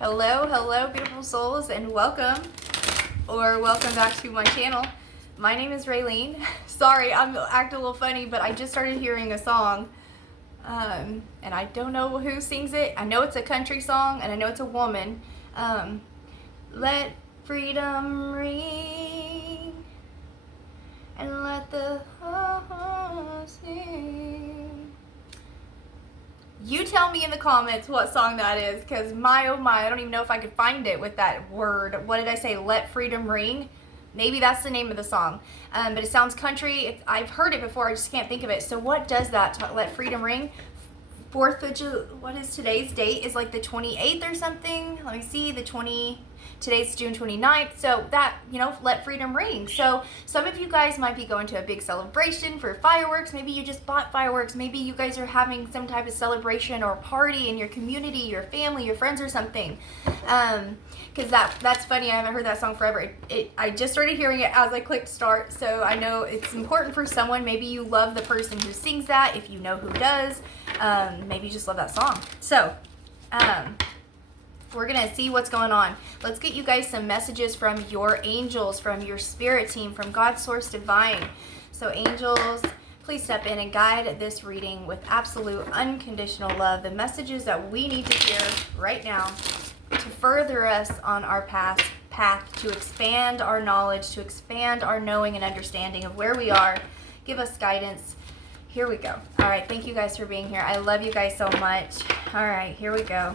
Hello, beautiful souls, and welcome back to my channel. My name is Raylene. Sorry, I'm acting a little funny, but I just started hearing a song, and I don't know who sings it. I know it's a country song, and I know it's a woman. Let freedom ring, and let the heart sing. You tell me in the comments what song that is, because my oh my, I don't even know if I could find it with that word. What did I say? Let freedom ring? Maybe that's the name of the song. But it sounds country. I've heard it before, I just can't think of it. So what does that, let freedom ring? 4th of July, what is today's date? Is like the 28th or something? Let me see, today's June 29th. So that, let freedom ring. So some of you guys might be going to a big celebration for fireworks. Maybe you just bought fireworks. Maybe you guys are having some type of celebration or party in your community, your family, your friends or something. Because that's funny. I haven't heard that song forever. I just started hearing it as I clicked start. So I know it's important for someone. Maybe you love the person who sings that. If you know who does, maybe you just love that song. So, we're going to see what's going on. Let's get you guys some messages from your angels, from your spirit team, from God's source divine. So angels, please step in and guide this reading with absolute unconditional love. The messages that we need to hear right now to further us on our path, to expand our knowledge, to expand our knowing and understanding of where we are. Give us guidance. Here we go. All right. Thank you guys for being here. I love you guys so much. All right. Here we go.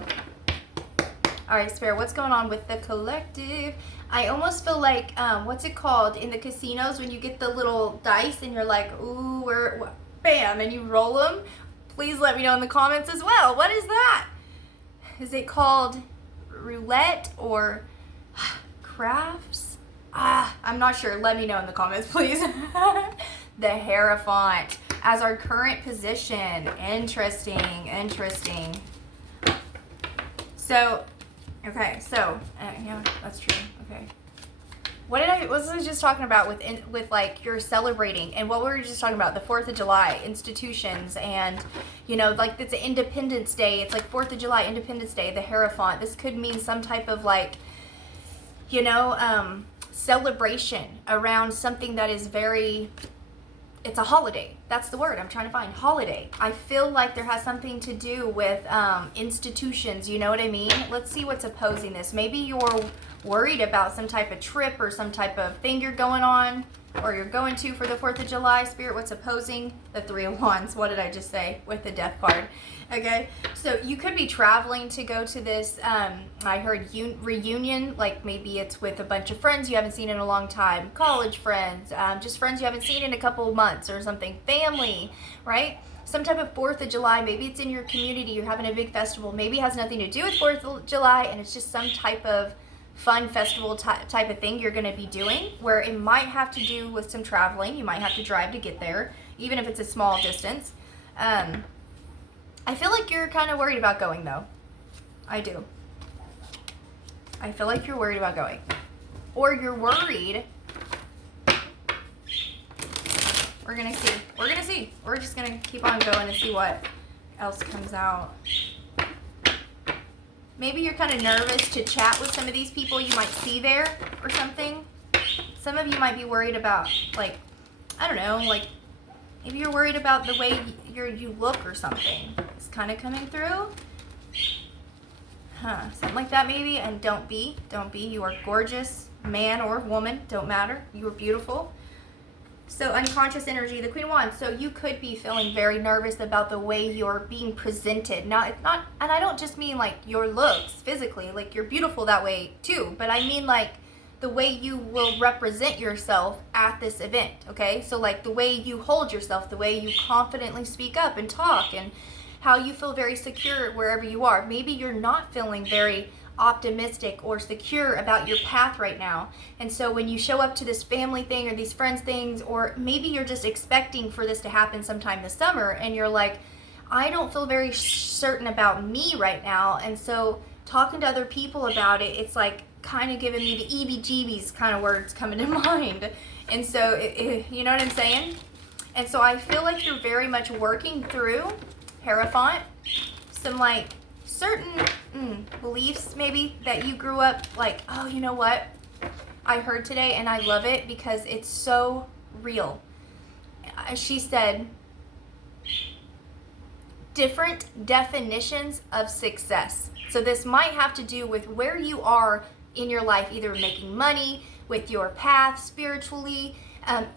All right, Spirit, what's going on with the collective? I almost feel like, what's it called in the casinos when you get the little dice and you're like, ooh, bam, and you roll them? Please let me know in the comments as well. What is that? Is it called roulette or crafts? I'm not sure. Let me know in the comments, please. The Hierophant as our current position. Interesting. So, okay, so, yeah, that's true. Okay. What was I just talking about with like you're celebrating, and what were we just talking about? The 4th of July, institutions, and, like it's Independence Day. It's like 4th of July, Independence Day, the Hierophant. This could mean some type of like, celebration around something that is it's a holiday. That's the word I'm trying to find. Holiday. I feel like there has something to do with institutions. You know what I mean? Let's see what's opposing this. Maybe you're worried about some type of trip or some type of thing you're going on or you're going to for the 4th of July. Spirit, what's opposing? The 3 of Wands. What did I just say with the Death card? Okay. So you could be traveling to go to this, I heard reunion, like maybe it's with a bunch of friends you haven't seen in a long time, college friends, just friends you haven't seen in a couple of months or something, family, right? Some type of 4th of July, maybe it's in your community, you're having a big festival, maybe it has nothing to do with 4th of July and it's just some type of fun festival type of thing you're going to be doing where it might have to do with some traveling. You might have to drive to get there, even if it's a small distance. I feel like you're kind of worried about going, though. I do. I feel like you're worried about going. Or you're worried. We're going to see. We're just going to keep on going and see what else comes out. Maybe you're kind of nervous to chat with some of these people you might see there or something. Some of you might be worried about, like, I don't know, like, maybe you're worried about the way you look or something. It's kind of coming through. Something like that maybe. And don't be. You are gorgeous, man or woman, don't matter. You are beautiful. So unconscious energy, the Queen of Wands. So you could be feeling very nervous about the way you're being presented. Now, it's not, and I don't just mean like your looks physically, like you're beautiful that way too, but I mean like the way you will represent yourself at this event, okay? So like the way you hold yourself, the way you confidently speak up and talk, and how you feel very secure wherever you are. Maybe you're not feeling very optimistic or secure about your path right now, and so when you show up to this family thing or these friends things, or maybe you're just expecting for this to happen sometime this summer and you're like, I don't feel very certain about me right now, and so talking to other people about it, it's like kind of giving me the EBGBs kind of words coming to mind. And so you know what I'm saying? And so I feel like you're very much working through Hierophant some like certain beliefs maybe that you grew up like, oh, you know what? I heard today and I love it because it's so real. She said, different definitions of success. So this might have to do with where you are in your life, either making money, with your path spiritually,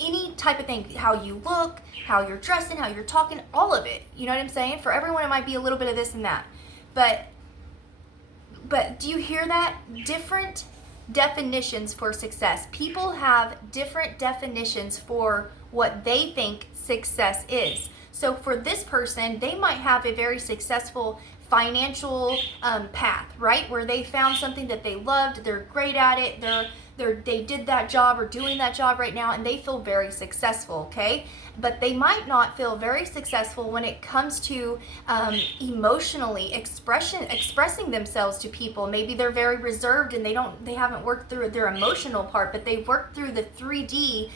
any type of thing, how you look, how you're dressing, how you're talking, all of it. You know what I'm saying? For everyone, it might be a little bit of this and that. But do you hear that? Different definitions for success. People have different definitions for what they think success is. So for this person, they might have a very successful financial path, right? Where they found something that they loved, they're great at it, they did that job or doing that job right now, and they feel very successful, okay? But they might not feel very successful when it comes to emotionally expressing themselves to people. Maybe they're very reserved and they haven't worked through their emotional part, but they've worked through the 3D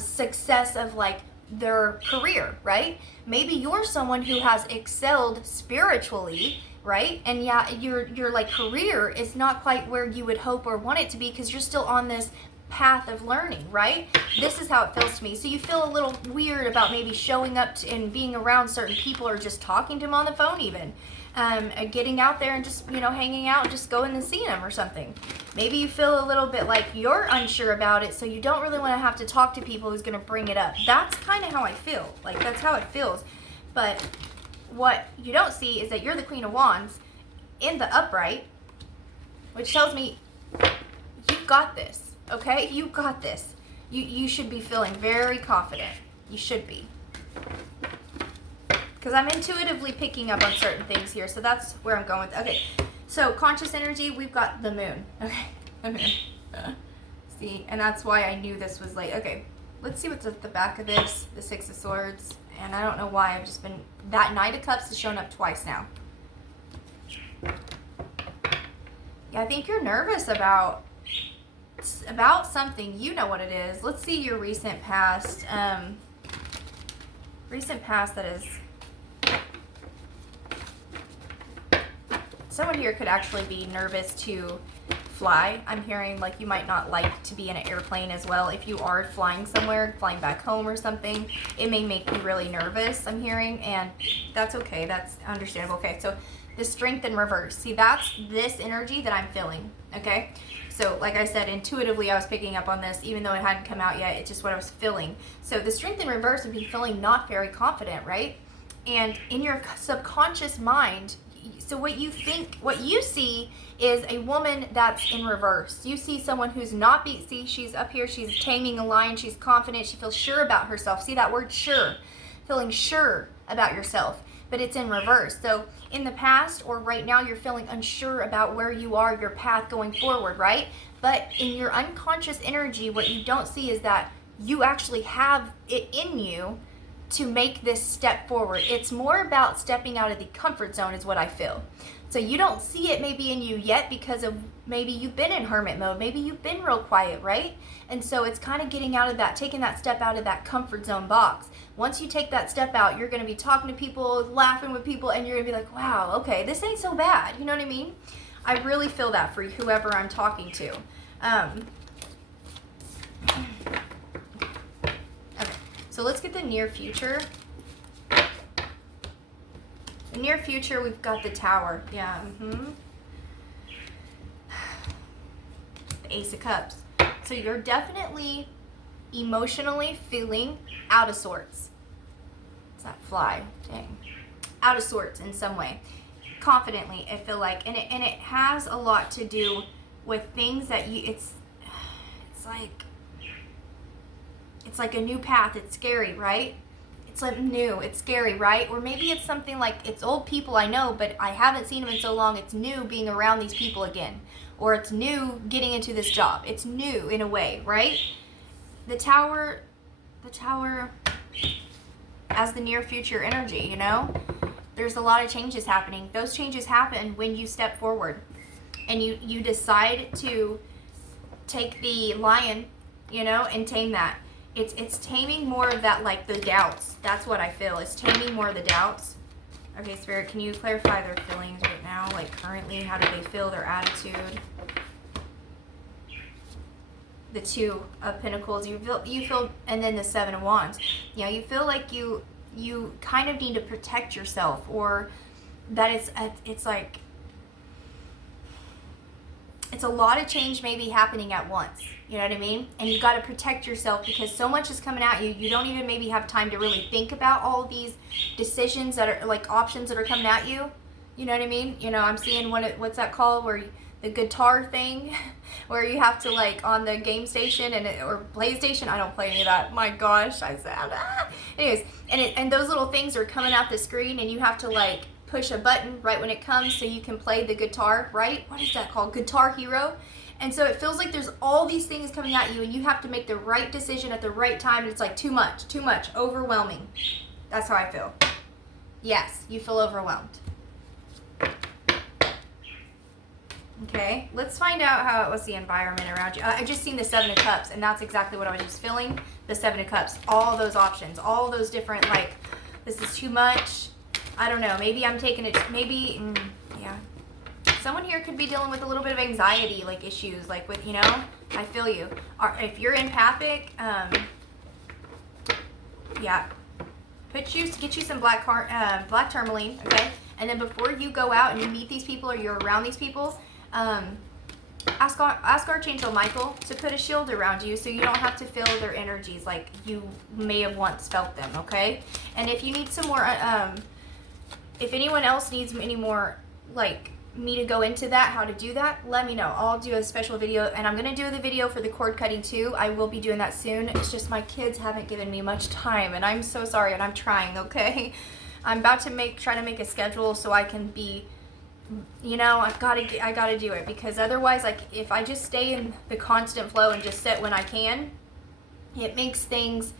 success of like their career, right? Maybe you're someone who has excelled spiritually, right? And yeah, your like career is not quite where you would hope or want it to be because you're still on this path of learning, right? This is how it feels to me. So you feel a little weird about maybe showing up and being around certain people or just talking to them on the phone even. Getting out there and just, hanging out and just going and seeing them or something. Maybe you feel a little bit like you're unsure about it, so you don't really want to have to talk to people who's going to bring it up. That's kind of how I feel. Like, that's how it feels. But what you don't see is that you're the Queen of Wands in the upright, which tells me you've got this, okay? You've got this. You should be feeling very confident. You should be. Because I'm intuitively picking up on certain things here, so that's where I'm going with. Okay, so conscious energy, we've got the moon. Okay, the moon. See, and that's why I knew this was late. Okay, let's see what's at the back of this. The Six of Swords. And I don't know why I've just been... That Knight of Cups has shown up twice now. Yeah, I think you're nervous about something. You know what it is. Let's see your recent past. Recent past that is... Someone here could actually be nervous to fly. I'm hearing like you might not like to be in an airplane as well. If you are flying somewhere, flying back home or something, it may make you really nervous, I'm hearing, and that's okay. That's understandable. Okay, so the Strength in reverse. See, that's this energy that I'm feeling, okay? So like I said, intuitively I was picking up on this, even though it hadn't come out yet. It's just what I was feeling. So the Strength in reverse would be feeling not very confident, right? And in your subconscious mind, so what you see is a woman that's in reverse. You see someone who's not she's up here, she's taming a lion, she's confident, she feels sure about herself. See that word sure, feeling sure about yourself, but it's in reverse. So in the past or right now, you're feeling unsure about where you are, your path going forward, right? But in your unconscious energy, what you don't see is that you actually have it in you to make this step forward. It's more about stepping out of the comfort zone is what I feel. So you don't see it maybe in you yet because of maybe you've been in hermit mode. Maybe you've been real quiet, right? And so it's kind of getting out of that, taking that step out of that comfort zone box. Once you take that step out, you're going to be talking to people, laughing with people, and you're going to be like, wow, okay, this ain't so bad. You know what I mean? I really feel that for whoever I'm talking to. So let's get the near future. The near future, we've got the Tower. Yeah. The Ace of Cups. So you're definitely emotionally feeling out of sorts. It's that fly. Dang. Out of sorts in some way. Confidently, I feel like. And it has a lot to do with things that it's like a new path. It's scary, right? It's like new. It's scary, right? Or maybe it's something like it's old people I know, but I haven't seen them in so long. It's new being around these people again. Or it's new getting into this job. It's new in a way, right? The Tower as the near future energy, There's a lot of changes happening. Those changes happen when you step forward and you decide to take the lion, and tame that. It's taming more of that, like the doubts. That's what I feel. It's taming more of the doubts. Okay, Spirit, can you clarify their feelings right now? Like currently, how do they feel, their attitude? The Two of Pentacles, you feel, and then the Seven of Wands. You know, you feel like you kind of need to protect yourself, or that it's like it's a lot of change maybe happening at once. You know what I mean? And you got to protect yourself because so much is coming at you. You don't even maybe have time to really think about all these decisions that are like options that are coming at you. You know what I mean? You know, I'm seeing what's that called, where the guitar thing, where you have to like on the game station or PlayStation. I don't play any of that. My gosh, I said. Anyways, and those little things are coming out the screen, and you have to like push a button right when it comes so you can play the guitar, right? What is that called? Guitar Hero. And so it feels like there's all these things coming at you, and you have to make the right decision at the right time, and it's like too much, overwhelming. That's how I feel. Yes, you feel overwhelmed. Okay, let's find out how it was the environment around you. I just seen the Seven of Cups, and that's exactly what I was just feeling. The Seven of Cups, all those options, all those different, like, this is too much. I don't know, maybe I'm taking it, maybe, yeah. Someone here could be dealing with a little bit of anxiety, like issues, like with, you know, I feel you. If you're empathic, yeah, get you some black tourmaline, okay? And then before you go out and you meet these people or you're around these people, ask Archangel Michael to put a shield around you so you don't have to feel their energies like you may have once felt them, okay? And if you need some more, if anyone else needs any more, like, me to go into that, how to do that, let me know. I'll do a special video, and I'm going to do the video for the cord cutting too. I will be doing that soon. It's just my kids haven't given me much time, and I'm so sorry, and I'm trying, okay? I'm about to try to make a schedule so I can be, you know, I gotta do it, because otherwise, like, if I just stay in the constant flow and just sit when I can, it makes things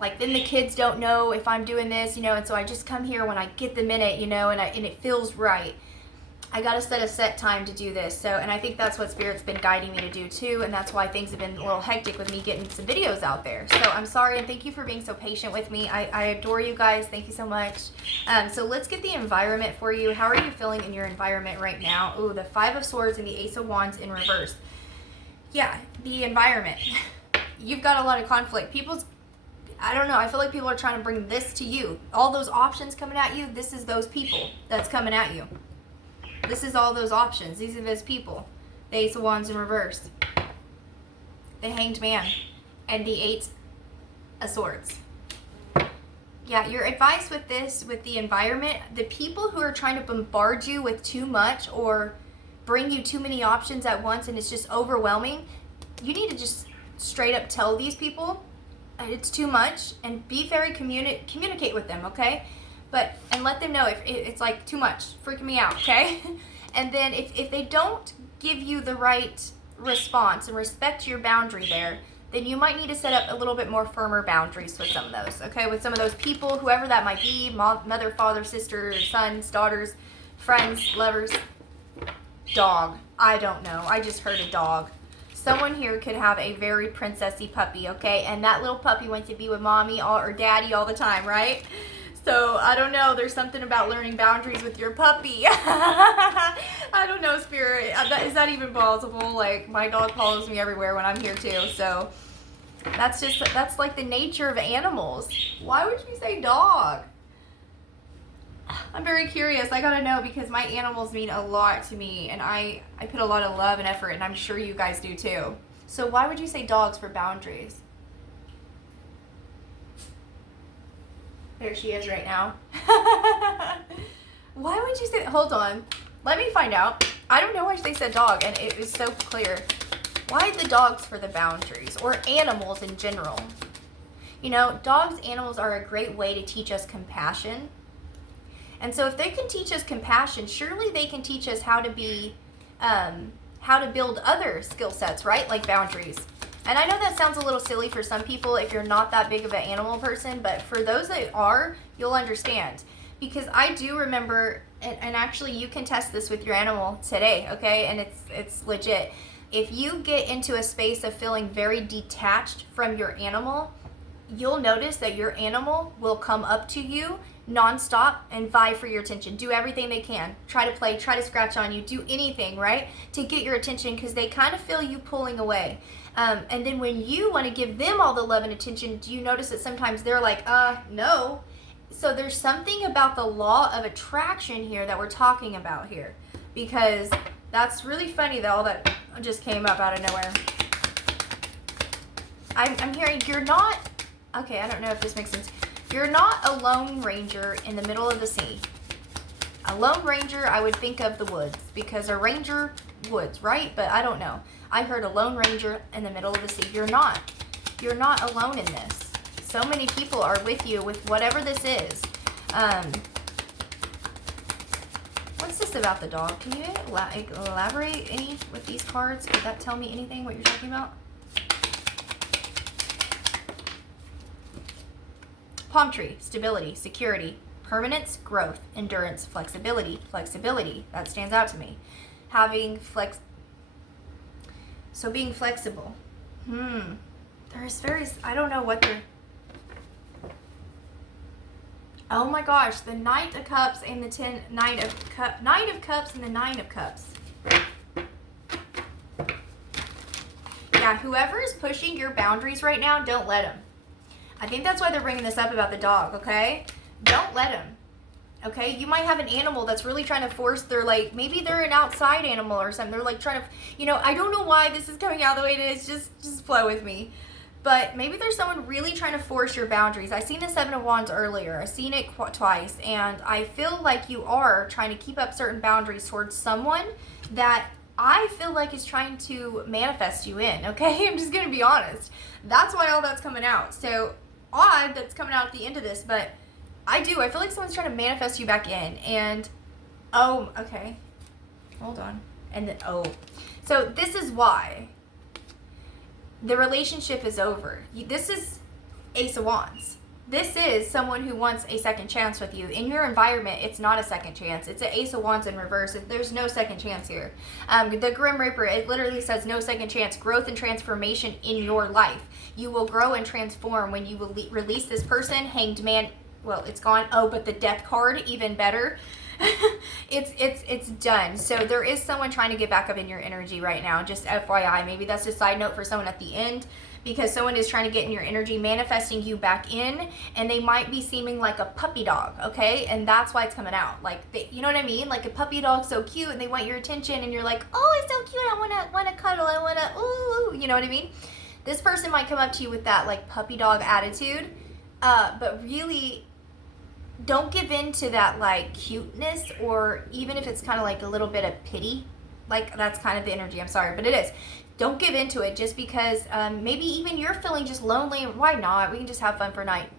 like, then the kids don't know if I'm doing this, you know, and so I just come here when I get the minute, you know, and it feels right. I got to set a set time to do this. So, and I think that's what Spirit's been guiding me to do too. And that's why things have been a little hectic with me getting some videos out there. So I'm sorry, and thank you for being so patient with me. I adore you guys. Thank you so much. So let's get the environment for you. How are you feeling in your environment right now? Ooh, the Five of Swords and the Ace of Wands in reverse. Yeah, the environment. You've got a lot of conflict. I don't know, I feel like people are trying to bring this to you. All those options coming at you, this is those people that's coming at you. This is all those options. These are those people. The Ace of Wands in reverse. The Hanged Man. And the Eight of Swords. Yeah, your advice with this, with the environment, the people who are trying to bombard you with too much or bring you too many options at once and it's just overwhelming, you need to just straight up tell these people it's too much and be very communicate with them, okay? And let them know if it's like too much, freaking me out, okay? And then if they don't give you the right response and respect your boundary there, then you might need to set up a little bit more firmer boundaries with some of those, okay? With some of those people, whoever that might be, mother, father, sister, sons, daughters, friends, lovers, dog. I don't know. I just heard a dog. Someone here could have a very princessy puppy, okay? And that little puppy wants to be with mommy or daddy all the time, right? So, I don't know. There's something about learning boundaries with your puppy. I don't know, Spirit. Is that even plausible? Like, my dog follows me everywhere when I'm here, too. So, that's like the nature of animals. Why would you say dog? I'm very curious. I gotta know, because my animals mean a lot to me. And I put a lot of love and effort, and I'm sure you guys do, too. So, why would you say dogs for boundaries? There she is right now. Why would you say, hold on, let me find out. I don't know why they said dog, and it was so clear. Why the dogs for the boundaries, or animals in general? You know, dogs, animals are a great way to teach us compassion. And so if they can teach us compassion, surely they can teach us how to be, how to build other skill sets, right? Like boundaries. And I know that sounds a little silly for some people if you're not that big of an animal person, but for those that are, you'll understand. Because I do remember, and actually you can test this with your animal today, okay? And it's legit. If you get into a space of feeling very detached from your animal, you'll notice that your animal will come up to you nonstop and vie for your attention. Do everything they can. Try to play, try to scratch on you, do anything, right, to get your attention, because they kind of feel you pulling away. And then when you want to give them all the love and attention, do you notice that sometimes they're like, no. So there's something about the law of attraction here that we're talking about here, because that's really funny that all that just came up out of nowhere. I'm hearing you're not, okay, I don't know if this makes sense. You're not a lone ranger in the middle of the sea. A lone ranger, I would think of the woods, because a ranger, woods, right? But I don't know. I heard a lone ranger in the middle of the sea. You're not. You're not alone in this. So many people are with you with whatever this is. What's this about the dog? Can you elaborate any with these cards? Could that tell me anything what you're talking about? Palm tree, stability, security, permanence, growth, endurance, flexibility. Flexibility, that stands out to me. So being flexible. There's I don't know what they're, oh my gosh, the Knight of Cups and the Knight of Cups and the Nine of Cups. Yeah, whoever is pushing your boundaries right now, don't let them. I think that's why they're bringing this up about the dog, okay? Don't let them, okay? You might have an animal that's really trying to force their, like, maybe they're an outside animal or something. They're, like, trying to, you know, I don't know why this is coming out the way it is. Just flow with me. But maybe there's someone really trying to force your boundaries. I seen the Seven of Wands earlier. I seen it twice. And I feel like you are trying to keep up certain boundaries towards someone that I feel like is trying to manifest you in, okay? I'm just going to be honest. That's why all that's coming out. So odd that's coming out at the end of this, but I feel like someone's trying to manifest you back in. And oh, okay, hold on. And then so this is why the relationship is over. This is Ace of Wands. This is someone who wants a second chance with you. In your environment, it's not a second chance. It's an Ace of Wands in reverse. There's no second chance here. The Grim Reaper, it literally says no second chance. Growth and transformation in your life. You will grow and transform when you will release this person. Hanged Man, well, it's gone. Oh, but the Death card, even better. It's done. So there is someone trying to get back up in your energy right now. Just FYI, maybe that's a side note for someone at the end, because someone is trying to get in your energy, manifesting you back in, and they might be seeming like a puppy dog, okay? And that's why it's coming out. Like, you know what I mean? Like a puppy dog's so cute, and they want your attention, and you're like, oh, it's so cute. I wanna cuddle. I wanna ooh. You know what I mean? This person might come up to you with that like puppy dog attitude, but really, don't give in to that like cuteness, or even if it's kind of like a little bit of pity. Like that's kind of the energy. I'm sorry, but it is. Don't give into it just because maybe even you're feeling just lonely. Why not? We can just have fun for a night.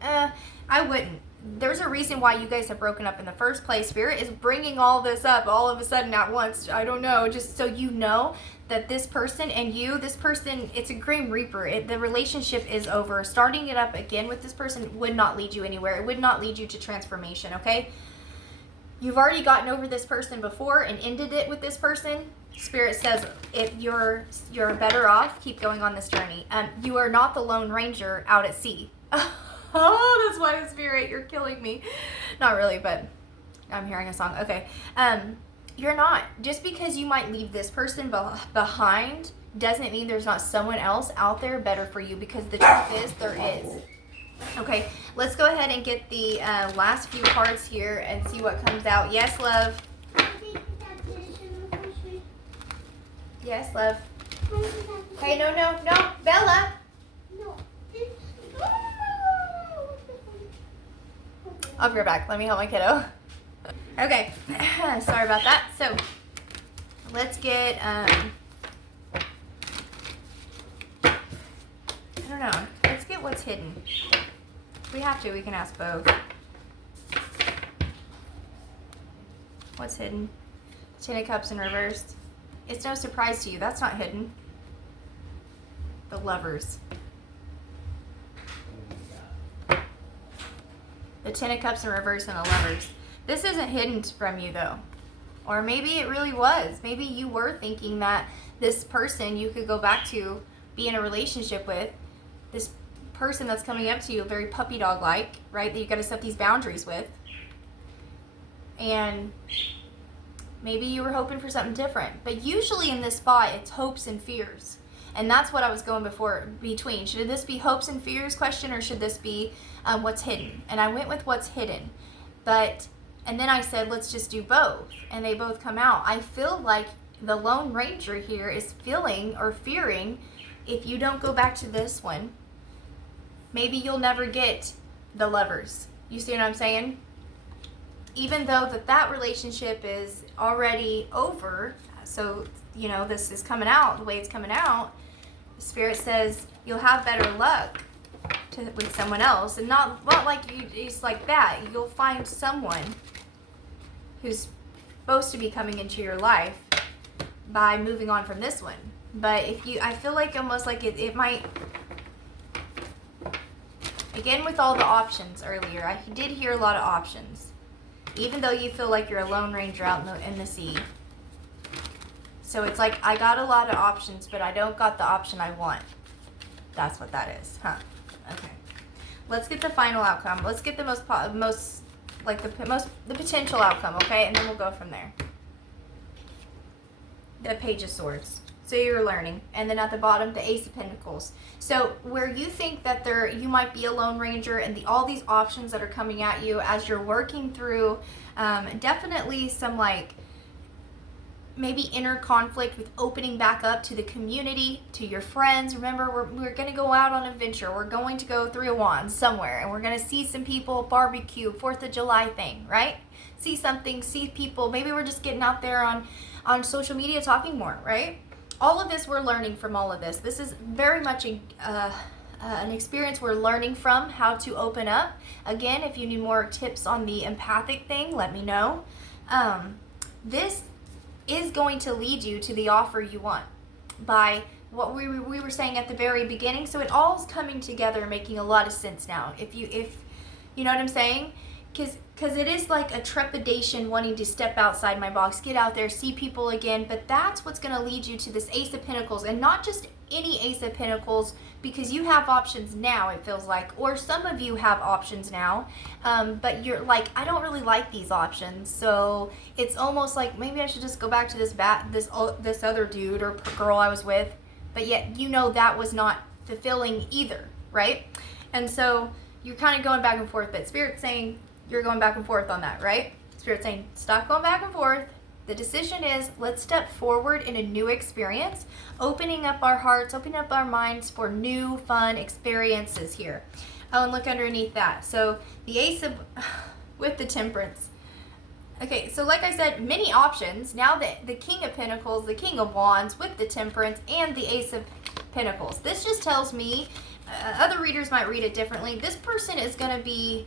I wouldn't. There's a reason why you guys have broken up in the first place. Spirit is bringing all this up all of a sudden at once. I don't know. Just so you know that this person and you, this person, it's a Grim Reaper. The relationship is over. Starting it up again with this person would not lead you anywhere. It would not lead you to transformation, okay? You've already gotten over this person before and ended it with this person. Spirit says if you're better off, keep going on this journey. You are not the Lone Ranger out at sea. Oh, that's why, Spirit, you're killing me. Not really, but I'm hearing a song. Okay. You're not. Just because you might leave this person behind doesn't mean there's not someone else out there better for you, because the truth is there is. Okay, let's go ahead and get the last few cards here and see what comes out. Yes, love. Yes, love. Hey, no, Bella. No. I'll be right back. Let me help my kiddo. Okay, sorry about that. So, let's get, I don't know. Let's get what's hidden. If we have to, we can ask both. What's hidden? Ten of Cups in reverse. It's no surprise to you. That's not hidden. The Lovers. The Ten of Cups in reverse and the Lovers. This isn't hidden from you, though. Or maybe it really was. Maybe you were thinking that this person you could go back to, be in a relationship with, this person that's coming up to you, very puppy dog-like, right, that you got to set these boundaries with. and maybe you were hoping for something different. But usually in this spot, it's hopes and fears. And that's what I was going between. Should this be hopes and fears question, or should this be what's hidden? And I went with what's hidden. And then I said, let's just do both. And they both come out. I feel like the Lone Ranger here is feeling or fearing, if you don't go back to this one, maybe you'll never get the Lovers. You see what I'm saying? Even though that relationship is already over, so, you know, this is coming out the way it's coming out, Spirit says you'll have better luck with someone else. And not like you, it's like that. You'll find someone who's supposed to be coming into your life by moving on from this one. But I feel like almost like it might, again, with all the options earlier, I did hear a lot of options. Even though you feel like you're a Lone Ranger out in the sea. So it's like, I got a lot of options, but I don't got the option I want. That's what that is, huh? Okay. Let's get the final outcome. Let's get the the potential outcome, okay? And then we'll go from there. The Page of Swords. So you're learning. And then at the bottom, the Ace of Pentacles. So where you think that you might be a Lone Ranger, and all these options that are coming at you as you're working through, definitely some like maybe inner conflict with opening back up to the community, to your friends. Remember, we're going to go out on an adventure. We're going to go 3 of Wands somewhere, and we're going to see some people, barbecue, 4th of July thing, right? See something, see people. Maybe we're just getting out there on social media talking more, right? All of this, we're learning from all of this. This is very much an experience we're learning from, how to open up. Again, if you need more tips on the empathic thing, let me know. This is going to lead you to the offer you want by what we were saying at the very beginning. So it all's coming together, making a lot of sense now. If you know what I'm saying, because it is like a trepidation wanting to step outside my box, get out there, see people again. But that's what's going to lead you to this Ace of Pentacles, and not just any Ace of Pentacles, because you have options now, it feels like, or some of you have options now, but you're like, I don't really like these options, so it's almost like maybe I should just go back to this other dude or girl I was with, but yet you know that was not fulfilling either, right? And so you're kind of going back and forth, but Spirit's saying you're going back and forth on that, right? Spirit's saying stop going back and forth. The decision is, let's step forward in a new experience, opening up our hearts, opening up our minds for new, fun experiences here. Oh, and look underneath that. So the Ace of, with the Temperance. Okay, so like I said, many options. Now the King of Pentacles, the King of Wands with the Temperance, and the Ace of Pentacles. This just tells me, other readers might read it differently. This person is going to be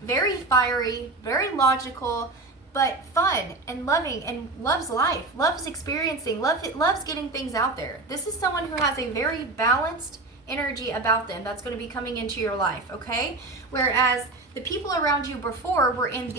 very fiery, very logical, but fun and loving, and loves life, loves experiencing, loves getting things out there. This is someone who has a very balanced energy about them that's going to be coming into your life, okay? Whereas the people around you before were in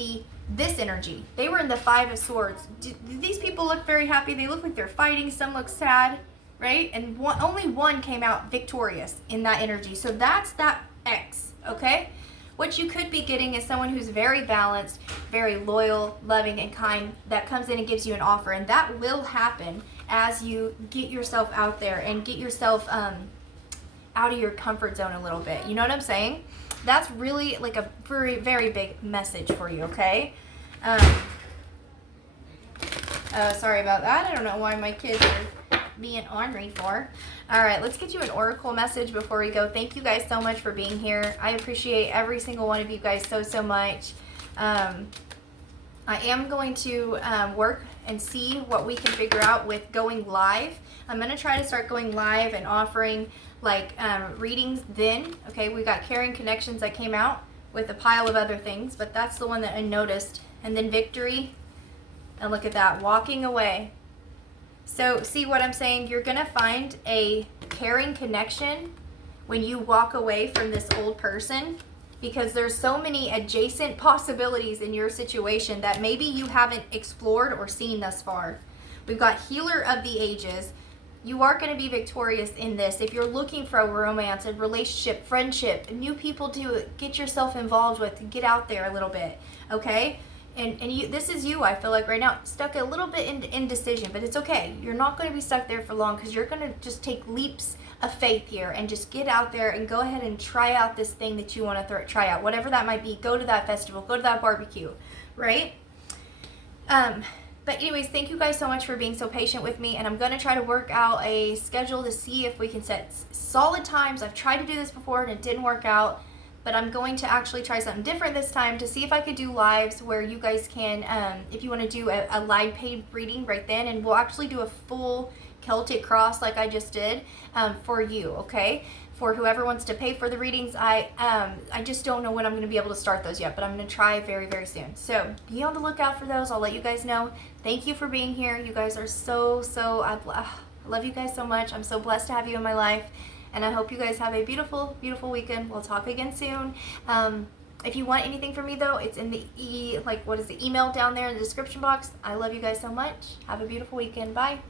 this energy. They were in the Five of Swords. Do these people look very happy? They look like they're fighting. Some look sad, right? And only one came out victorious in that energy. So that's that X, okay? What you could be getting is someone who's very balanced, very loyal, loving, and kind, that comes in and gives you an offer. And that will happen as you get yourself out there and get yourself out of your comfort zone a little bit. You know what I'm saying? That's really like a very, very big message for you, okay? Sorry about that. I don't know why my kids are being ornery for. All right, let's get you an oracle message before we go. Thank you guys so much for being here. I appreciate every single one of you guys so much. I am going to work and see what we can figure out with going live. I'm going to try to start going live and offering like readings then. Okay, we got Caring Connections that came out with a pile of other things, but that's the one that I noticed. And then Victory, and look at that, Walking Away. So see what I'm saying? You're going to find a caring connection when you walk away from this old person, because there's so many adjacent possibilities in your situation that maybe you haven't explored or seen thus far. We've got Healer of the Ages. You are going to be victorious in this. If you're looking for a romance, a relationship, friendship, new people to get yourself involved with, get out there a little bit, okay? and you, this is you, I feel like right now, stuck a little bit in indecision, but it's okay. You're not going to be stuck there for long, because you're going to just take leaps of faith here and just get out there and go ahead and try out this thing that you want to try out, whatever that might be. Go to that festival, go to that barbecue, right? But anyways, thank you guys so much for being so patient with me, and I'm going to try to work out a schedule to see if we can set solid times. I've tried to do this before and it didn't work out, but I'm going to actually try something different this time to see if I could do lives where you guys can, if you want to do a live paid reading right then, and we'll actually do a full Celtic cross like I just did for you, okay? For whoever wants to pay for the readings. I just don't know when I'm going to be able to start those yet, but I'm going to try very, very soon. So be on the lookout for those. I'll let you guys know. Thank you for being here. You guys are I love you guys so much. I'm so blessed to have you in my life. And I hope you guys have a beautiful, beautiful weekend. We'll talk again soon. If you want anything from me, though, it's in the email down there in the description box. I love you guys so much. Have a beautiful weekend. Bye.